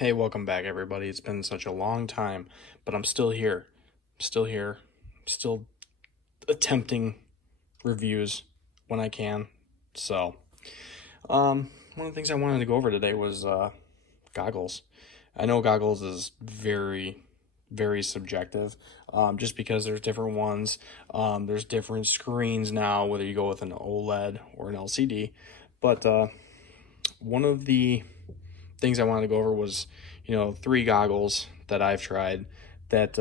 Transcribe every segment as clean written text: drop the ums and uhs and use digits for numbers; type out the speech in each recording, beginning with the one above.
Hey, welcome back, everybody. It's been such a long time, but I'm still here. Still here. Still attempting reviews when I can. So, one of the things I wanted to go over today was goggles. I know goggles is very, very subjective, just because there's different ones. There's different screens now, whether you go with an OLED or an LCD. But one of the things I wanted to go over was, three goggles that I've tried that,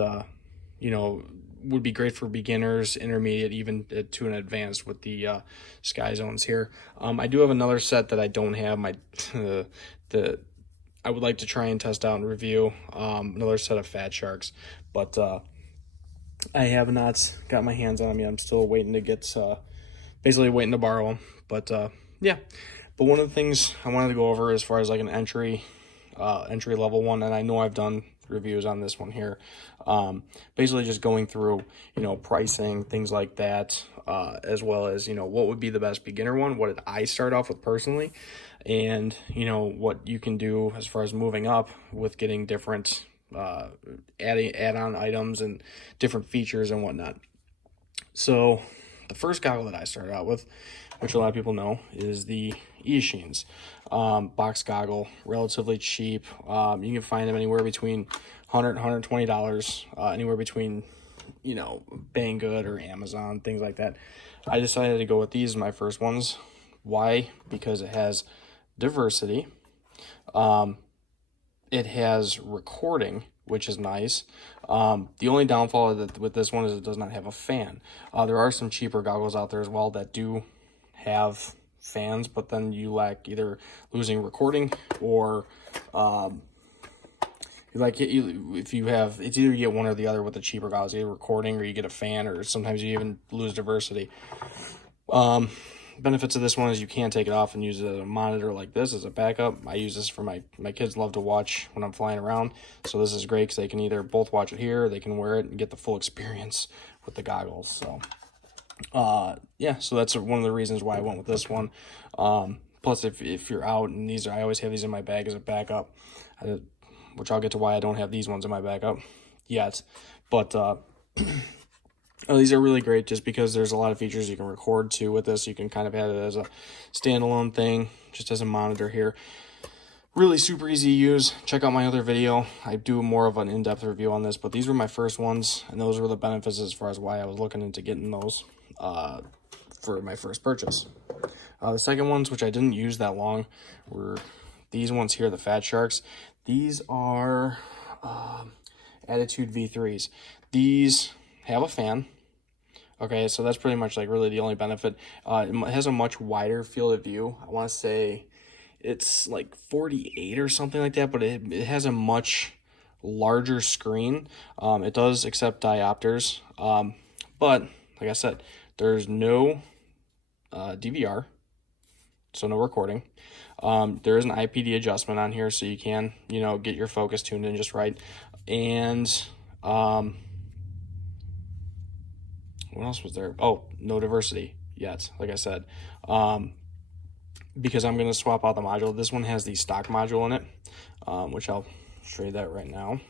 you know, would be great for beginners, intermediate, even to an advanced with the Sky Zones here. I do have another set that I don't have. The I would like to try and test out and review another set of Fat Sharks, but I have not got my hands on them yet. I'm still waiting to get, basically waiting to borrow them. But yeah, but one of the things I wanted to go over as far as like an entry level one, and I know I've done reviews on this one here, basically just going through, pricing, things like that, as well as, what would be the best beginner one, what did I start off with personally, and, what you can do as far as moving up with getting different add-on items and different features and whatnot. So the first goggle that I started out with, which a lot of people know, is the Eachines box goggle. Relatively cheap. You can find them anywhere between $100 and $120, anywhere between, Banggood or Amazon, things like that. I decided to go with these, my first ones. Why? Because it has diversity. It has recording, which is nice. The only downfall with this one is it does not have a fan. There are some cheaper goggles out there as well that do have fans, but then you lack either losing recording or if you have, it's either you get one or the other with the cheaper goggles, either recording or you get a fan, or sometimes you even lose diversity. Benefits of this one is you can take it off and use it as a monitor like this as a backup. I use this for my kids love to watch when I'm flying around, so this is great because they can either both watch it here or they can wear it and get the full experience with the goggles. So yeah, so that's one of the reasons why I went with this one. Plus if you're out, and I always have these in my bag as a backup, which I'll get to why I don't have these ones in my backup yet, but these are really great just because there's a lot of features you can record to with this. You can kind of have it as a standalone thing, just as a monitor here. Really super easy to use. Check out my other video. I do more of an in-depth review on this, but these were my first ones, and those were the benefits as far as why I was looking into getting those for my first purchase. The second ones, which I didn't use that long, were these ones here, the Fat Sharks. These are Attitude V3s. These have a fan. Okay, so that's pretty much like really the only benefit. It has a much wider field of view. I want to say it's like 48 or something like that, but it has a much larger screen. It does accept diopters, but like I said, there's no DVR, so no recording. There is an IPD adjustment on here, so you can, get your focus tuned in just right. And what else was there? Oh, no diversity yet, like I said. Because I'm going to swap out the module. This one has the stock module in it, which I'll show you that right now.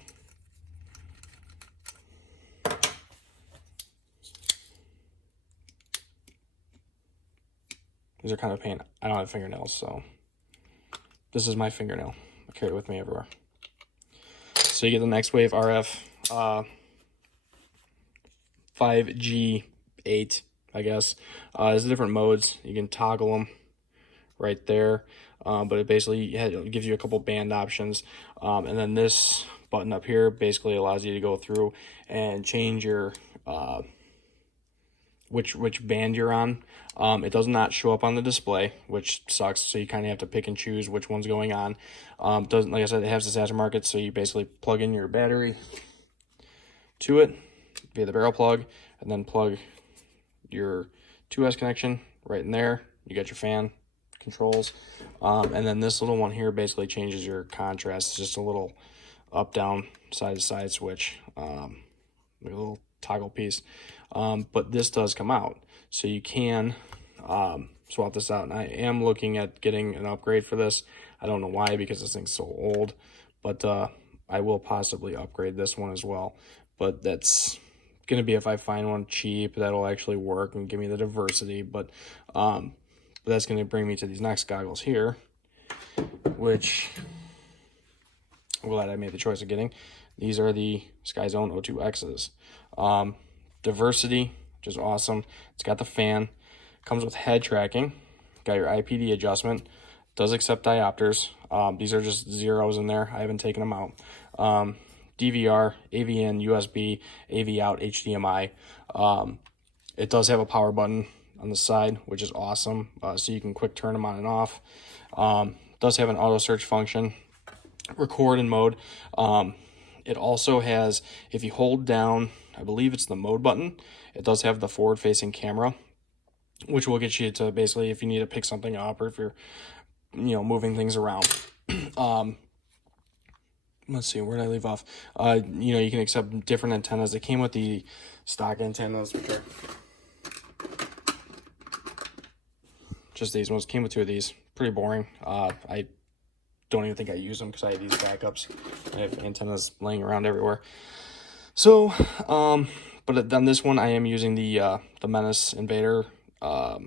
These are kind of a pain. I don't have fingernails, so this is my fingernail. I carry it with me everywhere. So you get the Next Wave RF 5G8, I guess. There's different modes. You can toggle them right there, but it basically gives you a couple band options, and then this button up here basically allows you to go through and change your which band you're on. It does not show up on the display, which sucks, so you kind of have to pick and choose which one's going on. Doesn't, like I said, it has this aftermarket, so you basically plug in your battery to it via the barrel plug, and then plug your 2S connection right in there. You got your fan controls, and then this little one here basically changes your contrast. It's just a little up, down, side to side switch, a little toggle piece, but this does come out, so you can swap this out. And I am looking at getting an upgrade for this. I don't know why, because this thing's so old, but I will possibly upgrade this one as well. But that's gonna be if I find one cheap that'll actually work and give me the diversity. But that's gonna bring me to these next goggles here, which I'm glad I made the choice of getting. These are the SkyZone O2X's. Diversity, which is awesome. It's got the fan, comes with head tracking, got your IPD adjustment, does accept diopters. These are just zeros in there. I haven't taken them out. DVR, AV in, USB, AV out, HDMI. It does have a power button on the side, which is awesome. So you can quick turn them on and off. Does have an auto search function, record in mode. It also has, if you hold down, I believe it's the mode button, it does have the forward facing camera, which will get you to basically if you need to pick something up or if you're, moving things around. Let's see, where did I leave off? You can accept different antennas. They came with the stock antennas, which are just these ones. Came with 2 of these. Pretty boring. I don't even think I use them because I have these backups. I have antennas laying around everywhere. So, but on this one, I am using the Menace Invader. I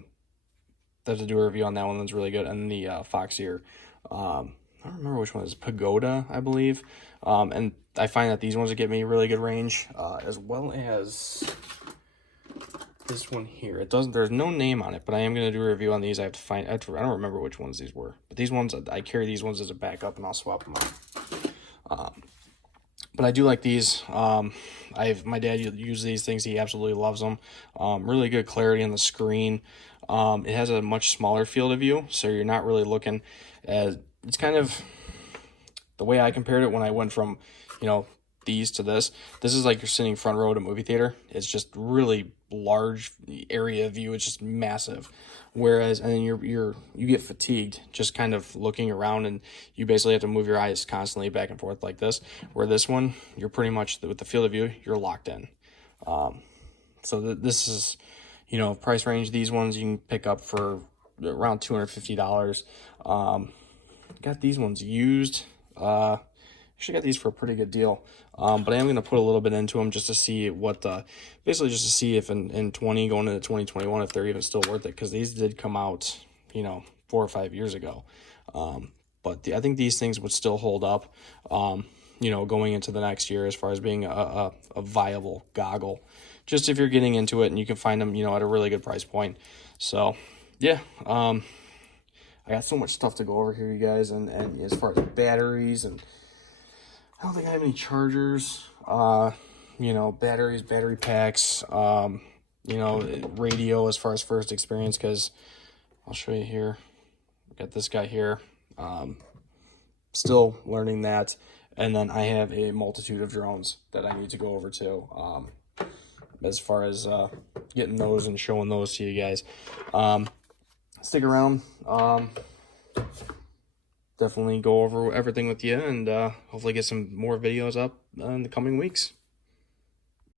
have to do a review on that one. That's really good. And the Fox Ear. I don't remember which one is Pagoda, I believe. And I find that these ones get me really good range, as well as this one here. There's no name on it, but I am going to do a review on these. I don't remember which ones these were. But these ones, I carry these ones as a backup, and I'll swap them out. But I do like these. My dad uses these things. He absolutely loves them. Really good clarity on the screen. It has a much smaller field of view, so you're not really looking at, it's kind of the way I compared it when I went from, these to this. This is like you're sitting front row at a movie theater. It's just really large area of view. It's just massive. Whereas, and then you get fatigued just kind of looking around, and you basically have to move your eyes constantly back and forth like this. Where this one, you're pretty much, with the field of view, you're locked in. So this is, price range. These ones you can pick up for around $250. Got these ones used. Actually got these for a pretty good deal. But I am going to put a little bit into them just to see what, basically just to see if in 20 going into 2021, if they're even still worth it. Because these did come out, 4 or 5 years ago. But I think these things would still hold up, going into the next year as far as being a viable goggle. Just if you're getting into it and you can find them, at a really good price point. So, yeah. I got so much stuff to go over here, you guys, and as far as batteries, and I don't think I have any chargers, batteries, battery packs, radio as far as first experience, because I'll show you here. Got this guy here, still learning that, and then I have a multitude of drones that I need to go over to, as far as getting those and showing those to you guys. Stick around. Definitely go over everything with you, and hopefully get some more videos up in the coming weeks.